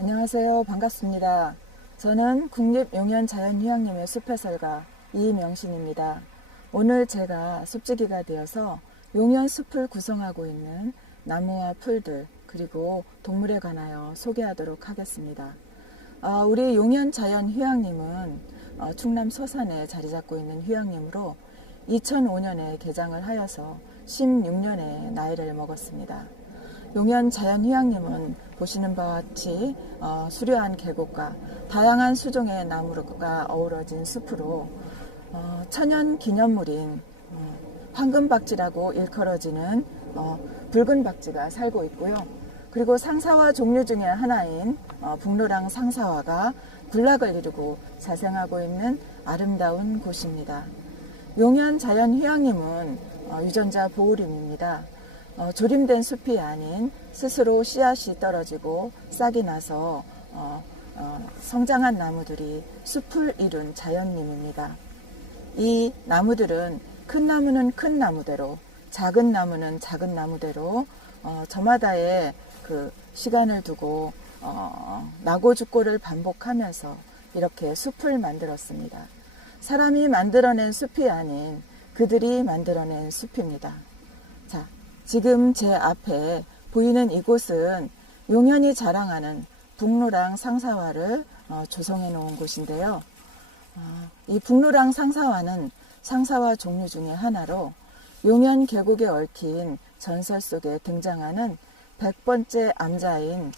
안녕하세요. 반갑습니다. 저는 국립용현자연휴양림의 숲해설가 이명신입니다. 오늘 제가 숲지기가 되어서 용현숲을 구성하고 있는 나무와 풀들 그리고 동물에 관하여 소개하도록 하겠습니다. 우리 용현자연휴양림은 충남 서산에 자리 잡고 있는 휴양림으로 2005년에 개장을 하여서 16년의 나이를 먹었습니다. 용현자연휴양림은 보시는 바와 같이 수려한 계곡과 다양한 수종의 나무가 어우러진 숲으로 천연기념물인 황금박쥐라고 일컬어지는 붉은 박쥐가 살고 있고요. 그리고 상사화 종류 중에 하나인 북로랑 상사화가 군락을 이루고 자생하고 있는 아름다운 곳입니다. 용현자연휴양림은 유전자 보호림입니다. 조림된 숲이 아닌 스스로 씨앗이 떨어지고 싹이 나서 성장한 나무들이 숲을 이룬 자연림입니다. 이 나무들은 큰 나무는 큰 나무대로, 작은 나무는 작은 나무대로 저마다의 그 시간을 두고 나고 죽고를 반복하면서 이렇게 숲을 만들었습니다. 사람이 만들어낸 숲이 아닌 그들이 만들어낸 숲입니다. 자, 지금 제 앞에 보이는 이곳은 용현이 자랑하는 북로랑 상사화를 조성해 놓은 곳인데요. 이 북로랑 상사화는 상사화 종류 중에 하나로 용현 계곡에 얽힌 전설 속에 등장하는 100번째 암자인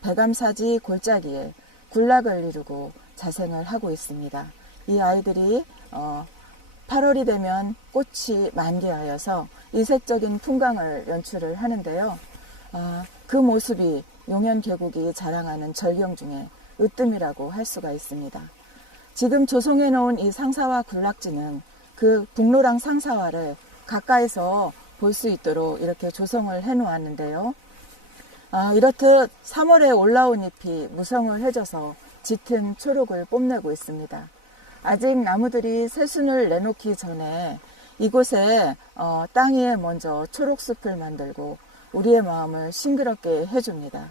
백암사지 골짜기에 군락을 이루고 자생을 하고 있습니다. 이 아이들이 8월이 되면 꽃이 만개하여서 이색적인 풍광을 연출을 하는데요. 그 모습이 용현 계곡이 자랑하는 절경 중에 으뜸이라고 할 수가 있습니다. 지금 조성해 놓은 이 상사화 군락지는 그 북로랑 상사화를 가까이서 볼 수 있도록 이렇게 조성을 해 놓았는데요. 이렇듯 3월에 올라온 잎이 무성을 해져서 짙은 초록을 뽐내고 있습니다. 아직 나무들이 새순을 내놓기 전에 이곳에 땅 위에 먼저 초록숲을 만들고 우리의 마음을 싱그럽게 해줍니다.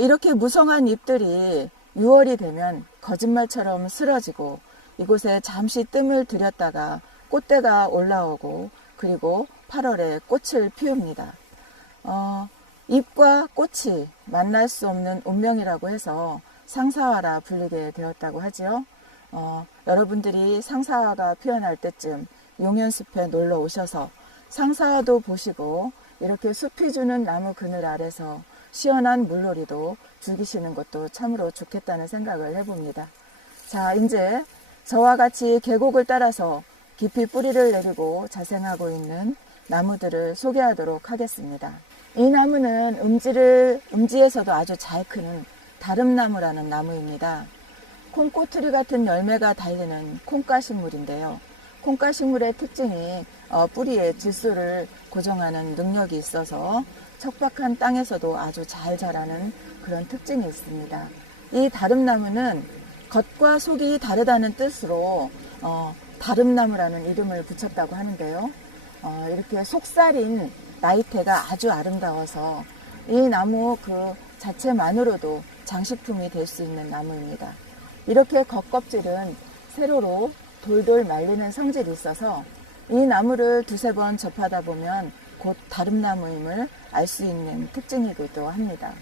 이렇게 무성한 잎들이 6월이 되면 거짓말처럼 쓰러지고 이곳에 잠시 뜸을 들였다가 꽃대가 올라오고 그리고 8월에 꽃을 피웁니다. 잎과 꽃이 만날 수 없는 운명이라고 해서 상사화라 불리게 되었다고 하지요. 여러분들이 상사화가 피어날 때쯤 용현숲에 놀러 오셔서 상사화도 보시고 이렇게 숲이 주는 나무 그늘 아래서 시원한 물놀이도 즐기시는 것도 참으로 좋겠다는 생각을 해봅니다. 자, 이제 저와 같이 계곡을 따라서 깊이 뿌리를 내리고 자생하고 있는 나무들을 소개하도록 하겠습니다. 이 나무는 음지에서도 아주 잘 크는 다름나무라는 나무입니다. 콩꼬투리 같은 열매가 달리는 콩가식물인데요. 콩가식물의 특징이 뿌리에 질소를 고정하는 능력이 있어서 척박한 땅에서도 아주 잘 자라는 그런 특징이 있습니다. 이 다름나무는 겉과 속이 다르다는 뜻으로 다름나무라는 이름을 붙였다고 하는데요. 이렇게 속살인 나이테가 아주 아름다워서 이 나무 그 자체만으로도 장식품이 될 수 있는 나무입니다. 이렇게 겉껍질은 세로로 돌돌 말리는 성질이 있어서 이 나무를 두세 번 접하다 보면 곧 다름나무임을 알 수 있는 특징이기도 합니다.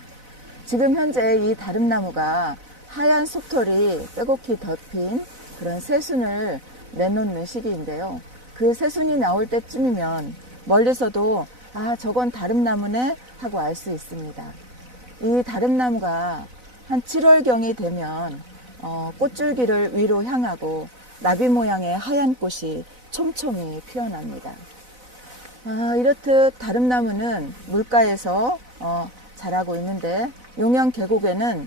지금 현재 이 다름나무가 하얀 속털이 빼곡히 덮인 그런 새순을 내놓는 시기인데요. 그 새순이 나올 때쯤이면 멀리서도 저건 다름나무네 하고 알 수 있습니다. 이 다름나무가 한 7월경이 되면 꽃줄기를 위로 향하고 나비 모양의 하얀 꽃이 촘촘히 피어납니다. 이렇듯 다름나무는 물가에서 자라고 있는데 용현 계곡에는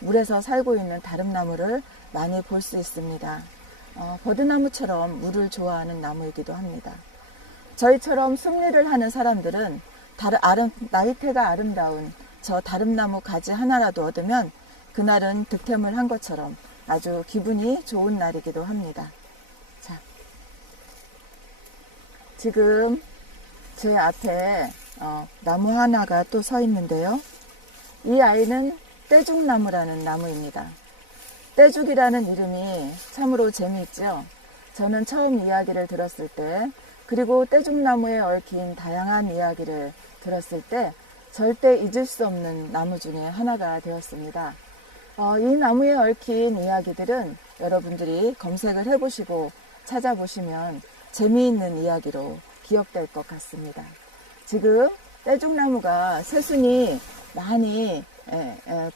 물에서 살고 있는 다름나무를 많이 볼 수 있습니다. 버드나무처럼 물을 좋아하는 나무이기도 합니다. 저희처럼 숲일을 하는 사람들은 나이테가 아름다운 저 다름나무 가지 하나라도 얻으면 그날은 득템을 한 것처럼 아주 기분이 좋은 날이기도 합니다. 자, 지금 제 앞에 나무 하나가 또 서 있는데요. 이 아이는 떼죽나무라는 나무입니다. 떼죽이라는 이름이 참으로 재미있죠. 저는 처음 이야기를 들었을 때, 그리고 떼죽나무에 얽힌 다양한 이야기를 들었을 때 절대 잊을 수 없는 나무 중에 하나가 되었습니다. 이 나무에 얽힌 이야기들은 여러분들이 검색을 해보시고 찾아보시면 재미있는 이야기로 기억될 것 같습니다. 지금 떼죽나무가 새순이 많이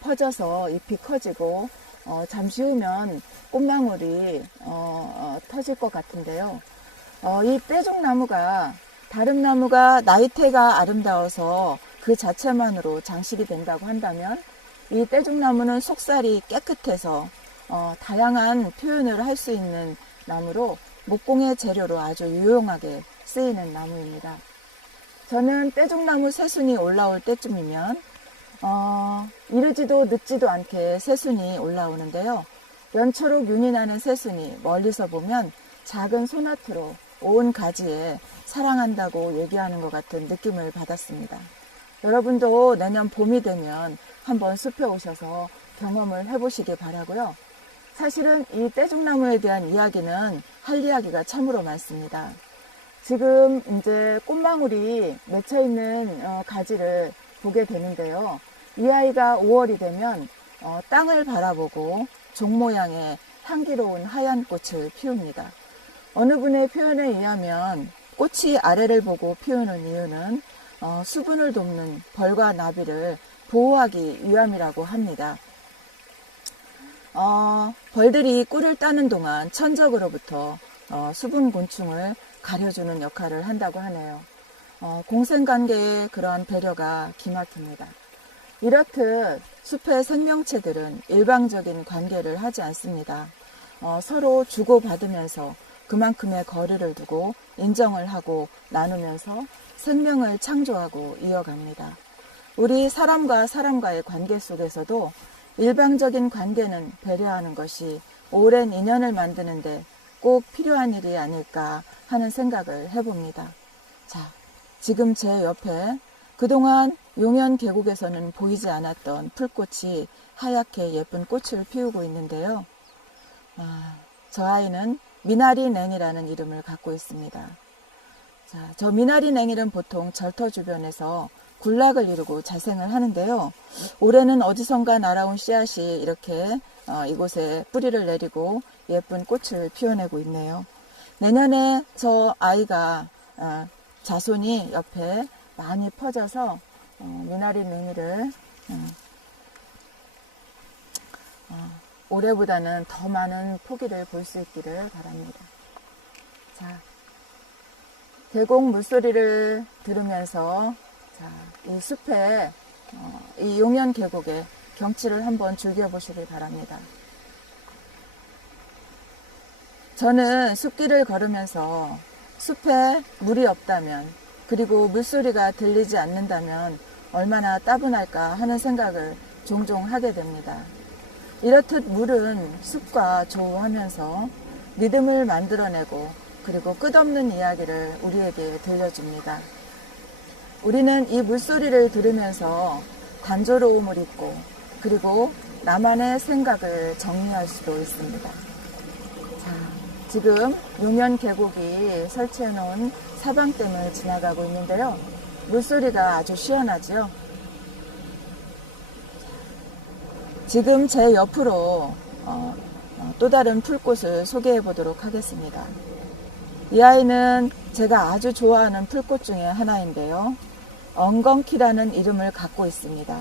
퍼져서 잎이 커지고 잠시 후면 꽃망울이 터질 것 같은데요. 이 떼죽나무가 다른 나무가 나이테가 아름다워서 그 자체만으로 장식이 된다고 한다면 이 떼죽나무는 속살이 깨끗해서 다양한 표현을 할 수 있는 나무로 목공의 재료로 아주 유용하게 쓰이는 나무입니다. 저는 떼죽나무 새순이 올라올 때쯤이면 이르지도 늦지도 않게 새순이 올라오는데요. 연초록 윤이 나는 새순이 멀리서 보면 작은 소나트로 온 가지에 사랑한다고 얘기하는 것 같은 느낌을 받았습니다. 여러분도 내년 봄이 되면 한번 숲에 오셔서 경험을 해보시기 바라고요. 사실은 이 떼죽나무에 대한 이야기는 할 이야기가 참으로 많습니다. 지금 이제 꽃망울이 맺혀 있는 가지를 보게 되는데요. 이 아이가 5월이 되면 땅을 바라보고 종 모양의 향기로운 하얀 꽃을 피웁니다. 어느 분의 표현에 의하면 꽃이 아래를 보고 피우는 이유는 수분을 돕는 벌과 나비를 보호하기 위함이라고 합니다. 벌들이 꿀을 따는 동안 천적으로부터 수분곤충을 가려주는 역할을 한다고 하네요. 공생관계의 그러한 배려가 기막힙니다. 이렇듯 숲의 생명체들은 일방적인 관계를 하지 않습니다. 서로 주고받으면서 그만큼의 거리를 두고 인정을 하고 나누면서 생명을 창조하고 이어갑니다. 우리 사람과 사람과의 관계 속에서도 일방적인 관계는 배려하는 것이 오랜 인연을 만드는데 꼭 필요한 일이 아닐까 하는 생각을 해봅니다. 자, 지금 제 옆에 그동안 용현 계곡에서는 보이지 않았던 풀꽃이 하얗게 예쁜 꽃을 피우고 있는데요. 저 아이는 미나리냉이라는 이름을 갖고 있습니다. 자, 저 미나리냉이는 보통 절터 주변에서 군락을 이루고 자생을 하는데요. 올해는 어디선가 날아온 씨앗이 이렇게 이곳에 뿌리를 내리고 예쁜 꽃을 피워내고 있네요. 내년에 저 아이가 자손이 옆에 많이 퍼져서 미나리냉이를 올해보다는 더 많은 포기를 볼 수 있기를 바랍니다. 자, 계곡 물소리를 들으면서 이 숲에 이 용현 계곡의 경치를 한번 즐겨보시길 바랍니다. 저는 숲길을 걸으면서 숲에 물이 없다면, 그리고 물소리가 들리지 않는다면 얼마나 따분할까 하는 생각을 종종 하게 됩니다. 이렇듯 물은 숲과 조우하면서 리듬을 만들어내고 그리고 끝없는 이야기를 우리에게 들려줍니다. 우리는 이 물소리를 들으면서 단조로움을 잊고 그리고 나만의 생각을 정리할 수도 있습니다. 자, 지금 용현 계곡이 설치해 놓은 사방댐을 지나가고 있는데요. 물소리가 아주 시원하죠. 지금 제 옆으로 또 다른 풀꽃을 소개해 보도록 하겠습니다. 이 아이는 제가 아주 좋아하는 풀꽃 중에 하나인데요. 엉겅키라는 이름을 갖고 있습니다.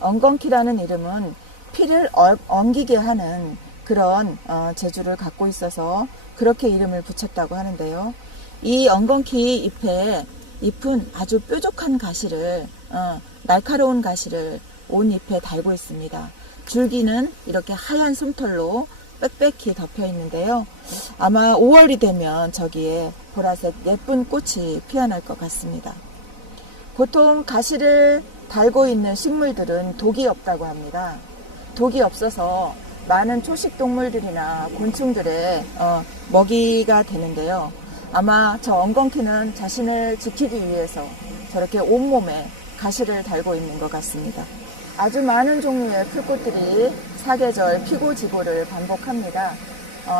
엉겅키라는 이름은 피를 엉기게 하는 그런 재주를 갖고 있어서 그렇게 이름을 붙였다고 하는데요. 이 엉겅키 잎은 아주 뾰족한 가시를 날카로운 가시를 온 잎에 달고 있습니다. 줄기는 이렇게 하얀 솜털로 빽빽히 덮여 있는데요. 아마 5월이 되면 저기에 보라색 예쁜 꽃이 피어날 것 같습니다. 보통 가시를 달고 있는 식물들은 독이 없다고 합니다. 독이 없어서 많은 초식 동물들이나 곤충들의 먹이가 되는데요. 아마 저 엉겅키는 자신을 지키기 위해서 저렇게 온몸에 가시를 달고 있는 것 같습니다. 아주 많은 종류의 풀꽃들이 사계절 피고 지고를 반복합니다.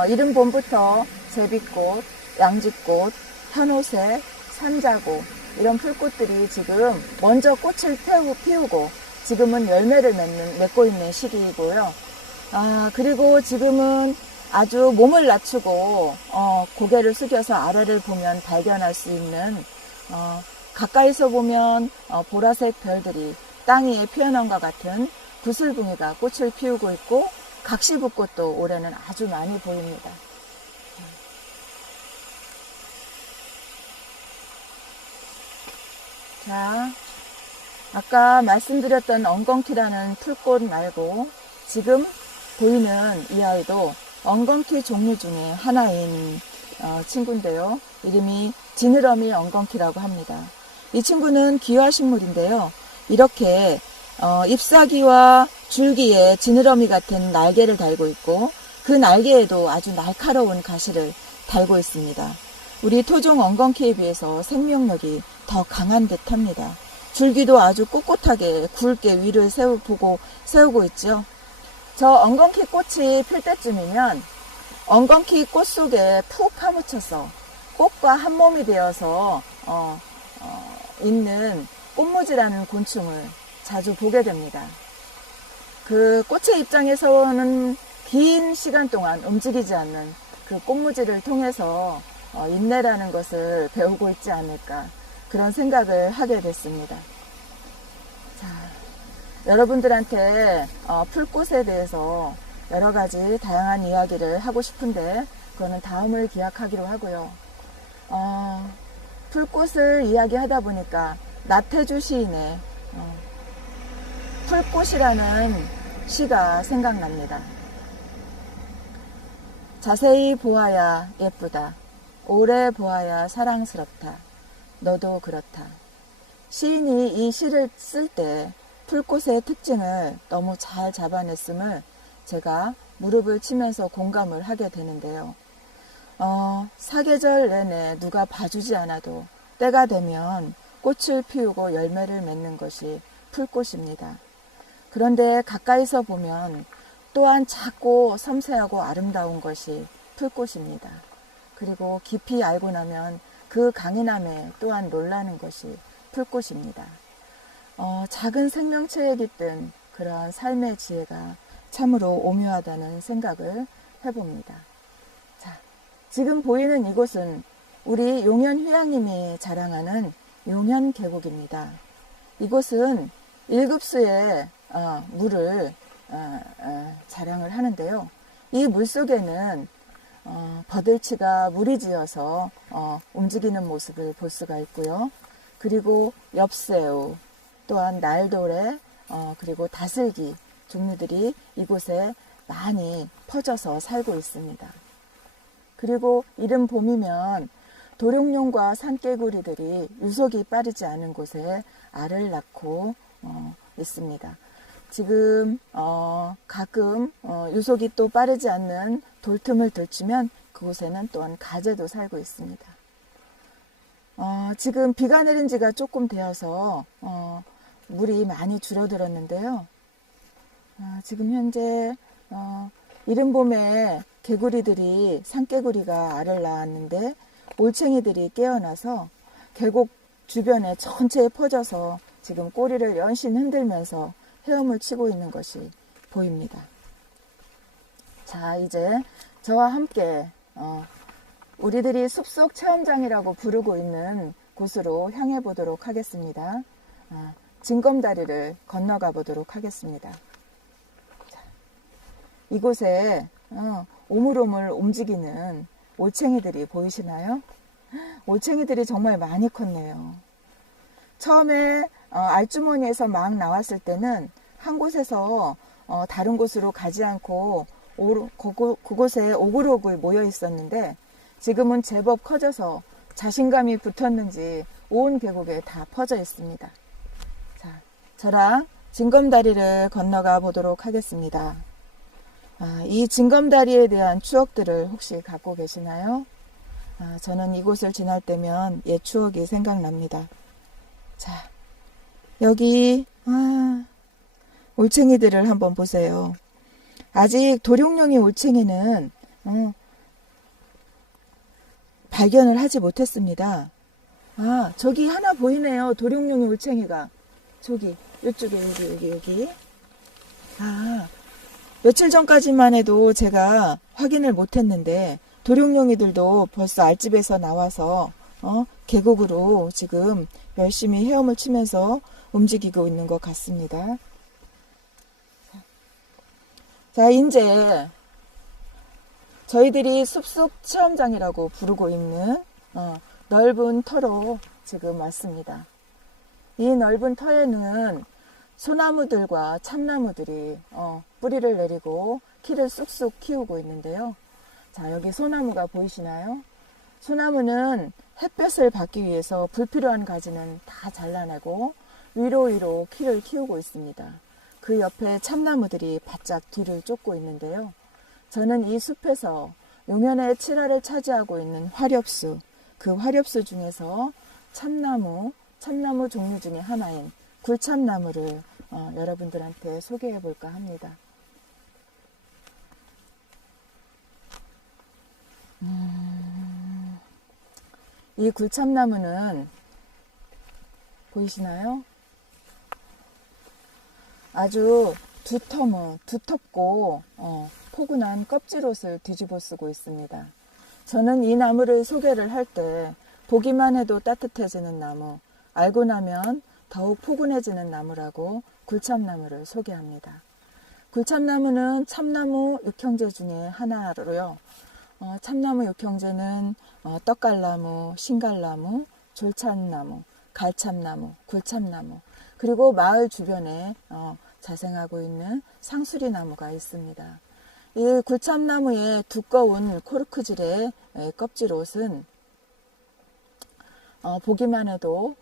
이른 봄부터 제비꽃, 양지꽃, 현오색, 산자고 이런 풀꽃들이 지금 먼저 꽃을 피우고 지금은 열매를 맺고 있는 시기이고요. 그리고 지금은 아주 몸을 낮추고 고개를 숙여서 아래를 보면 발견할 수 있는 가까이서 보면 보라색 별들이 땅 위에 피어난 것 같은 구슬붕이가 꽃을 피우고 있고 각시붓꽃도 올해는 아주 많이 보입니다. 자, 아까 말씀드렸던 엉겅퀴라는 풀꽃 말고 지금 보이는 이 아이도 엉겅퀴 종류 중에 하나인 친구인데요. 이름이 지느러미 엉겅퀴라고 합니다. 이 친구는 기와식물인데요. 이렇게 잎사귀와 줄기에 지느러미 같은 날개를 달고 있고 그 날개에도 아주 날카로운 가시를 달고 있습니다. 우리 토종 엉겅퀴에 비해서 생명력이 더 강한 듯합니다. 줄기도 아주 꼿꼿하게 굵게 위를 세우고 있죠. 저 엉겅퀴 꽃이 필 때쯤이면 엉겅퀴 꽃 속에 푹 파묻혀서 꽃과 한 몸이 되어서 있는 꽃무지라는 곤충을 자주 보게 됩니다. 그 꽃의 입장에서는 긴 시간 동안 움직이지 않는 그 꽃무지를 통해서 인내라는 것을 배우고 있지 않을까 그런 생각을 하게 됐습니다. 자, 여러분들한테 풀꽃에 대해서 여러 가지 다양한 이야기를 하고 싶은데 그거는 다음을 기약하기로 하고요. 풀꽃을 이야기하다 보니까 나태주 시인의 풀꽃이라는 시가 생각납니다. 자세히 보아야 예쁘다. 오래 보아야 사랑스럽다. 너도 그렇다. 시인이 이 시를 쓸 때 풀꽃의 특징을 너무 잘 잡아냈음을 제가 무릎을 치면서 공감을 하게 되는데요. 사계절 내내 누가 봐주지 않아도 때가 되면 꽃을 피우고 열매를 맺는 것이 풀꽃입니다. 그런데 가까이서 보면 또한 작고 섬세하고 아름다운 것이 풀꽃입니다. 그리고 깊이 알고 나면 그 강인함에 또한 놀라는 것이 풀꽃입니다. 작은 생명체에 깃든 그러한 삶의 지혜가 참으로 오묘하다는 생각을 해봅니다. 자, 지금 보이는 이곳은 우리 용현 휴양림이 자랑하는 용현 계곡입니다. 이곳은 1급수의 물을 자랑을 하는데요. 이 물속에는 버들치가 무리지어서 움직이는 모습을 볼 수가 있고요. 그리고 엽새우, 또한 날도래, 그리고 다슬기 종류들이 이곳에 많이 퍼져서 살고 있습니다. 그리고 이른 봄이면 도룡뇽과 산개구리들이 유속이 빠르지 않은 곳에 알을 낳고 있습니다. 지금 가끔 유속이 또 빠르지 않는 돌틈을 들추면 그곳에는 또한 가재도 살고 있습니다. 지금 비가 내린 지가 조금 되어서 물이 많이 줄어들었는데요. 지금 현재 이른 봄에 개구리들이 산개구리가 알을 낳았는데 올챙이들이 깨어나서 계곡 주변에 전체에 퍼져서 지금 꼬리를 연신 흔들면서 헤엄을 치고 있는 것이 보입니다. 자, 이제 저와 함께 우리들이 숲속 체험장이라고 부르고 있는 곳으로 향해 보도록 하겠습니다. 징검다리를 건너가 보도록 하겠습니다. 자, 이곳에 오물오물 움직이는 올챙이들이 보이시나요? 올챙이들이 정말 많이 컸네요. 처음에 알주머니에서 막 나왔을 때는 한 곳에서 다른 곳으로 가지 않고 그곳에 오글오글 모여 있었는데 지금은 제법 커져서 자신감이 붙었는지 온 계곡에 다 퍼져 있습니다. 자, 저랑 징검다리를 건너가 보도록 하겠습니다. 이 징검다리에 대한 추억들을 혹시 갖고 계시나요? 저는 이곳을 지날 때면 옛 추억이 생각납니다. 자, 여기 올챙이들을 한번 보세요. 아직 도룡뇽이 올챙이는 발견을 하지 못했습니다. 아, 저기 하나 보이네요. 도룡뇽이 올챙이가. 저기, 이쪽에, 여기. 아, 며칠 전까지만 해도 제가 확인을 못했는데, 도룡뇽이들도 벌써 알집에서 나와서, 계곡으로 지금 열심히 헤엄을 치면서 움직이고 있는 것 같습니다. 자, 이제 저희들이 숲속 체험장이라고 부르고 있는 넓은 터로 지금 왔습니다. 이 넓은 터에는 소나무들과 참나무들이 뿌리를 내리고 키를 쑥쑥 키우고 있는데요. 자, 여기 소나무가 보이시나요? 소나무는 햇볕을 받기 위해서 불필요한 가지는 다 잘라내고 위로 키를 키우고 있습니다. 그 옆에 참나무들이 바짝 뒤를 쫓고 있는데요. 저는 이 숲에서 용연의 칠화를 차지하고 있는 화렵수, 그 화렵수 중에서 참나무 종류 중에 하나인 굴참나무를 여러분들한테 소개해 볼까 합니다. 이 굴참나무는 보이시나요? 아주 두텁고 포근한 껍질옷을 뒤집어 쓰고 있습니다. 저는 이 나무를 소개를 할 때 보기만 해도 따뜻해지는 나무, 알고 나면 더욱 포근해지는 나무라고 굴참나무를 소개합니다. 굴참나무는 참나무 육형제 중에 하나로요. 참나무 육형제는 떡갈나무, 신갈나무, 졸참나무, 갈참나무, 굴참나무, 그리고 마을 주변에 자생하고 있는 상수리나무가 있습니다. 이 굴참나무의 두꺼운 코르크질의 껍질옷은 보기만 해도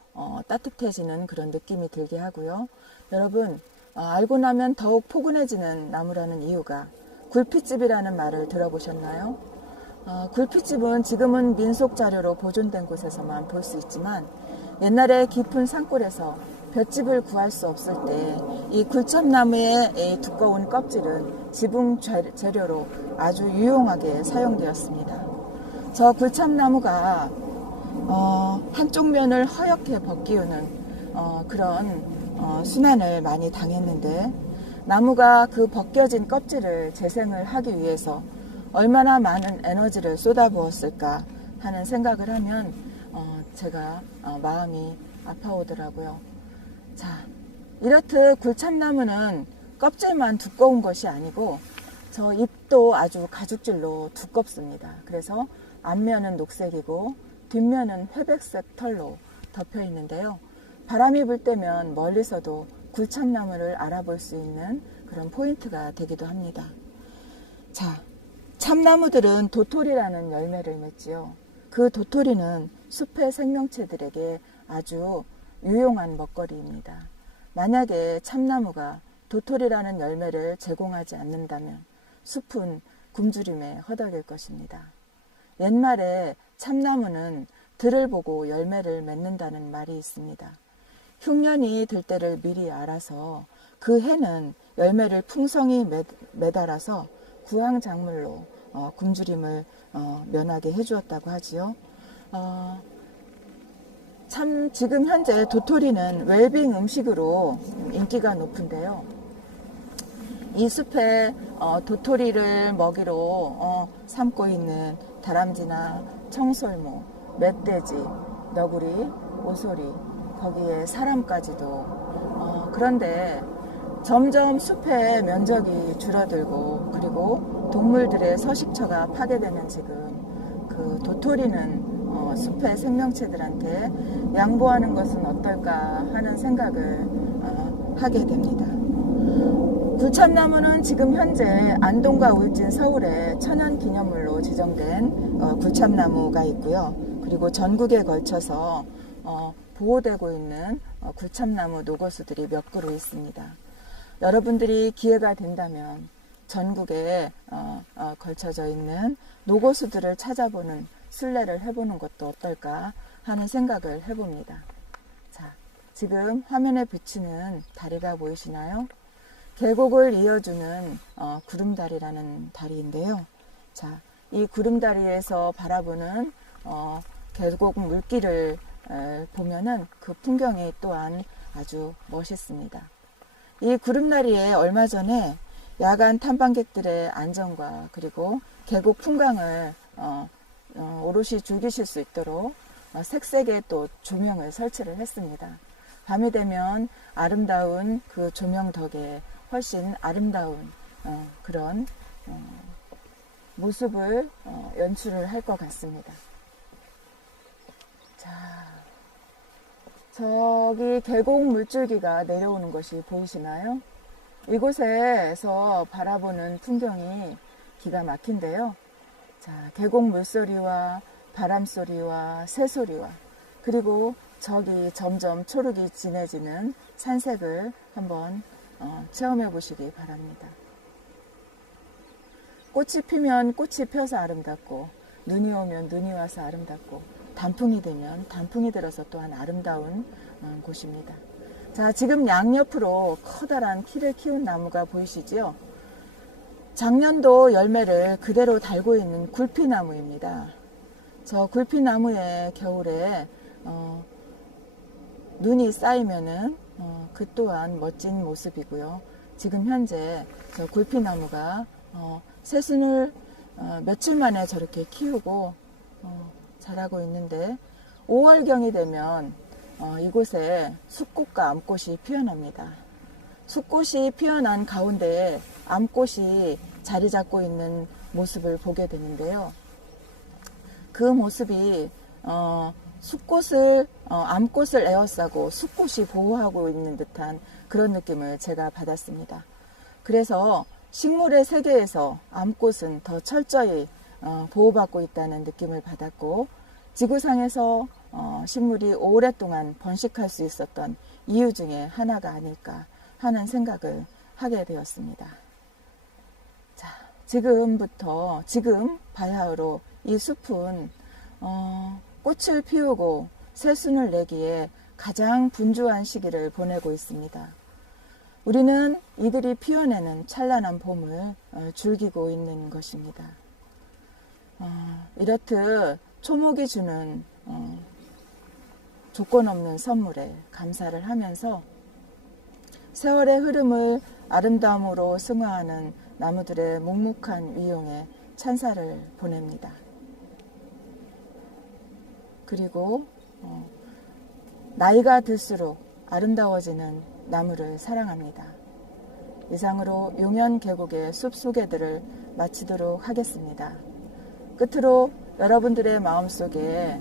따뜻해지는 그런 느낌이 들게 하고요. 여러분, 알고 나면 더욱 포근해지는 나무라는 이유가 굴핏집이라는 말을 들어보셨나요? 굴핏집은 지금은 민속 자료로 보존된 곳에서만 볼 수 있지만 옛날에 깊은 산골에서 볏짚을 구할 수 없을 때 이 굴참나무의 두꺼운 껍질은 지붕 재료로 아주 유용하게 사용되었습니다. 저 굴참나무가 한쪽 면을 허옇게 벗기우는 그런 순환을 많이 당했는데, 나무가 그 벗겨진 껍질을 재생을 하기 위해서 얼마나 많은 에너지를 쏟아부었을까 하는 생각을 하면 제가 마음이 아파오더라고요. 자, 이렇듯 굴참나무는 껍질만 두꺼운 것이 아니고 저 잎도 아주 가죽질로 두껍습니다. 그래서 앞면은 녹색이고 뒷면은 회백색 털로 덮여 있는데요. 바람이 불 때면 멀리서도 굴참나무를 알아볼 수 있는 그런 포인트가 되기도 합니다. 자, 참나무들은 도토리라는 열매를 맺지요. 그 도토리는 숲의 생명체들에게 아주 유용한 먹거리입니다. 만약에 참나무가 도토리라는 열매를 제공하지 않는다면 숲은 굶주림에 허덕일 것입니다. 옛말에 참나무는 들을 보고 열매를 맺는다는 말이 있습니다. 흉년이 들 때를 미리 알아서 그 해는 열매를 풍성히 매달아서 구황작물로 굶주림을 면하게 해주었다고 하지요. 참 지금 현재 도토리는 웰빙 음식으로 인기가 높은데요. 이 숲에 도토리를 먹이로 삼고 있는 다람쥐나 청설모, 멧돼지, 너구리, 오소리, 거기에 사람까지도. 그런데 점점 숲의 면적이 줄어들고 그리고 동물들의 서식처가 파괴되는 지금 그 도토리는 숲의 생명체들한테 양보하는 것은 어떨까 하는 생각을 하게 됩니다. 굴참나무는 지금 현재 안동과 울진, 서울에 천연기념물로 지정된 굴참나무가 있고요. 그리고 전국에 걸쳐서 보호되고 있는 굴참나무 노거수들이 몇 그루 있습니다. 여러분들이 기회가 된다면 전국에 걸쳐져 있는 노거수들을 찾아보는 순례를 해보는 것도 어떨까 하는 생각을 해봅니다. 자, 지금 화면에 비치는 다리가 보이시나요? 계곡을 이어주는 구름다리라는 다리인데요. 자, 이 구름다리에서 바라보는 계곡 물길을 보면은 그 풍경이 또한 아주 멋있습니다. 이 구름다리에 얼마 전에 야간 탐방객들의 안전과 그리고 계곡 풍광을 오롯이 즐기실 수 있도록 색색의 또 조명을 설치를 했습니다. 밤이 되면 아름다운 그 조명 덕에 훨씬 아름다운 그런 모습을 연출을 할 것 같습니다. 자, 저기 계곡 물줄기가 내려오는 것이 보이시나요? 이곳에서 바라보는 풍경이 기가 막힌데요. 자, 계곡 물소리와 바람소리와 새소리와 그리고 저기 점점 초록이 진해지는 산색을 한번 체험해 보시기 바랍니다. 꽃이 피면 꽃이 펴서 아름답고 눈이 오면 눈이 와서 아름답고 단풍이 되면 단풍이 들어서 또한 아름다운 곳입니다. 자, 지금 양옆으로 커다란 키를 키운 나무가 보이시지요? 작년도 열매를 그대로 달고 있는 굴피나무입니다. 저 굴피나무에 겨울에 눈이 쌓이면은 그 또한 멋진 모습이고요. 지금 현재 저 굴피나무가 새순을 며칠 만에 저렇게 키우고 자라고 있는데 5월경이 되면 이곳에 숫꽃과 암꽃이 피어납니다. 숫꽃이 피어난 가운데에 암꽃이 자리 잡고 있는 모습을 보게 되는데요. 그 모습이 숫꽃을 암꽃을 에워싸고 숫꽃이 보호하고 있는 듯한 그런 느낌을 제가 받았습니다. 그래서 식물의 세계에서 암꽃은 더 철저히 보호받고 있다는 느낌을 받았고 지구상에서 식물이 오랫동안 번식할 수 있었던 이유 중에 하나가 아닐까 하는 생각을 하게 되었습니다. 자, 지금 바야흐로 이 숲은 꽃을 피우고 새순을 내기에 가장 분주한 시기를 보내고 있습니다. 우리는 이들이 피어내는 찬란한 봄을 즐기고 있는 것입니다. 이렇듯 초목이 주는 조건 없는 선물에 감사를 하면서 세월의 흐름을 아름다움으로 승화하는 나무들의 묵묵한 위용에 찬사를 보냅니다. 그리고 나이가 들수록 아름다워지는 나무를 사랑합니다. 이상으로 용현 계곡의 숲 소개들을 마치도록 하겠습니다. 끝으로 여러분들의 마음속에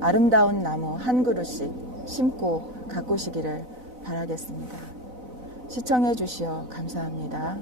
아름다운 나무 한 그루씩 심고 가꾸시기를 바라겠습니다. 시청해 주시어 감사합니다.